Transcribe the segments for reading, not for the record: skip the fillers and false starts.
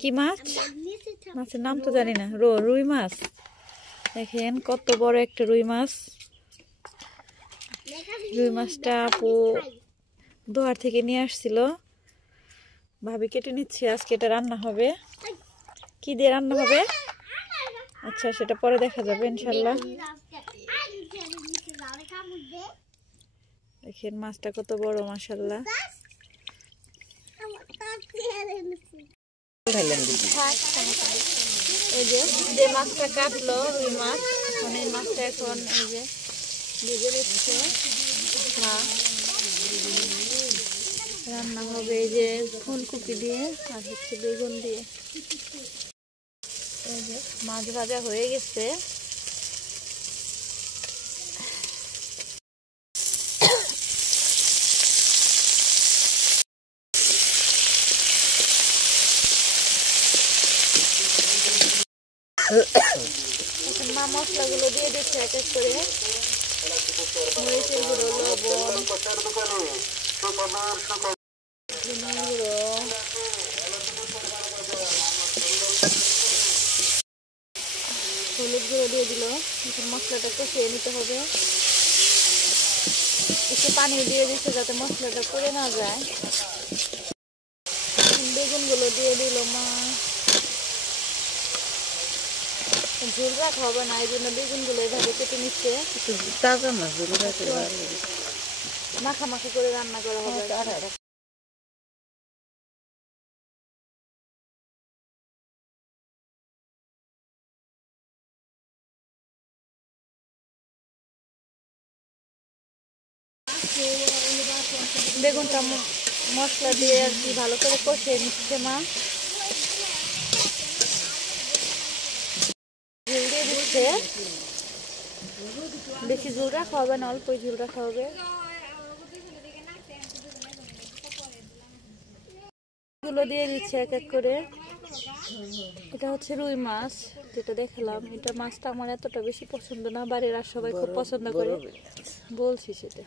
কি মাছ? মাছের নাম তো জানি না। রুই মাছ। দেখেন কত বড় একটা রুই মাছ। রুই মাছটা আপু দোহার থেকে নিয়ে আসছিল। ভাবি কেটে নিচ্ছে, আজকে এটা রান্না হবে। কি দিয়ে রান্না হবে? আচ্ছা, সেটা পরে দেখা যাবে ইনশাল্লাহ। দেখেন মাছটা কত বড়, মাশাআল্লাহ। এই যে মাছটা কাটলো রুই মাছ, এখন এই মাছটা এখন এই যে ভেজে নিচ্ছে মা। রান্না হবে এই যে ফুলকপি দিয়ে আর হচ্ছে বেগুন দিয়ে। এই যে মাছ ভাজা হয়ে গেছে। এখন মা মশলাগুলো দিয়ে দিচ্ছে এক এক করে। মরিচের গুঁড়ো, লবণ, হলুদ গুঁড়ো দিয়ে দিল। এখন মশলাটা কষিয়ে নিতে হবে। একটু পানি দিয়ে দিচ্ছে যাতে মশলাটা পুড়ে না যায়। বেগুনগুলো দিয়ে দিল মা। ঝোল রাখা হবে না, এই জন্য বেগুনগুলো এভাবে কেটে নিচ্ছে। মাখামাখি করে রান্না করা হবে। বেগুনটা মশলা দিয়ে আর কি ভালো করে কষিয়ে নিচ্ছে মা। ঝোল দিয়ে দিচ্ছে। বেশি ঝোল রাখা হবে না, অল্পই ঝোল রাখা হবে। গুলো দিয়ে দিচ্ছে এক এক করে। এটা হচ্ছে রুই মাছ, যেটা দেখালাম। এটা মাছটা আমার এতটা বেশি পছন্দ না, বাড়ির আর সবাই খুব পছন্দ করে বলছি সেটা।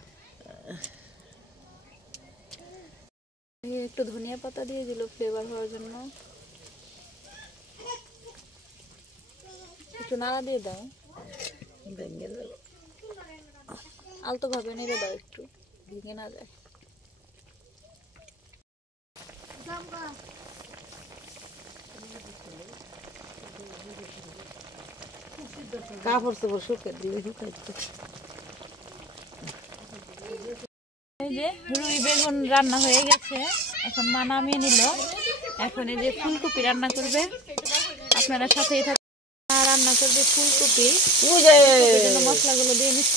একটু ধনিয়া পাতা দিয়ে দিল ফ্লেভার হওয়ার জন্য। একটু নাড়া দিয়ে দাও, আলতো ভাবে নেড়ে দাও, একটু ভেঙে না যায়। কাপড় চোপড় শুকিয়ে দিয়ে এই যে রুই বেগুন রান্না হয়ে গেছে, এখন মা নামিয়ে নিল। এখন এই যে ফুলকপি রান্না করবে, আপনারা সাথেই থাকুন। রান্না করবে ফুলকপি, মশলাগুলো দিয়ে নিচ্ছে।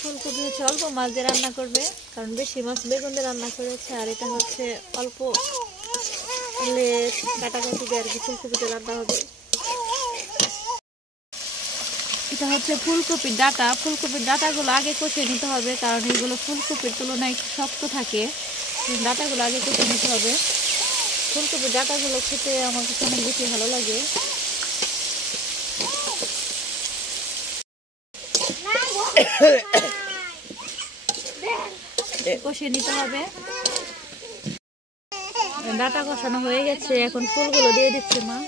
ফুলকপি হচ্ছে অল্প মাছ দিয়ে রান্না করবে, কারণ বেশি মাছ বেগুন দিয়ে রান্না করেছে। আর এটা হচ্ছে অল্প কাটাকাটি দিয়ে আর কি ফুলকপিতে রান্না হবে। এটা হচ্ছে ফুলকপির ডাঁটা। ফুলকপির ডাঁটাগুলো আগে কষিয়ে নিতে হবে, কারণ এগুলো ফুলকপির তুলনায় একটু শক্ত থাকে। ডাঁটাগুলো আগে কষিয়ে নিতে হবে। ফুলকপির ডাঁটাগুলো খেতে আমার কাছে অনেক বেশি ভালো লাগে। কষিয়ে নিতে হবে। ডাঁটা কষানো হয়ে গেছে, এখন ফুলগুলো দিয়ে দিচ্ছে মা।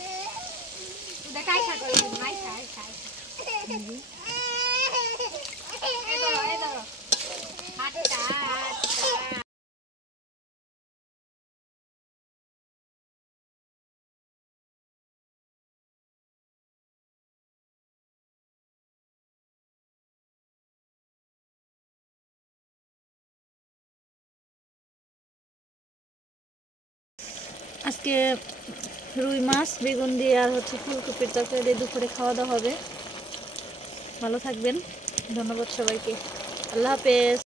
আজকে রুই মাছ বেগুন দিয়ে আর হচ্ছে ফুলকপির তরকারি দুপুরে খাওয়া দাওয়া হবে। ভালো থাকবেন, ধন্যবাদ সবাইকে, আল্লাহ হাফেজ।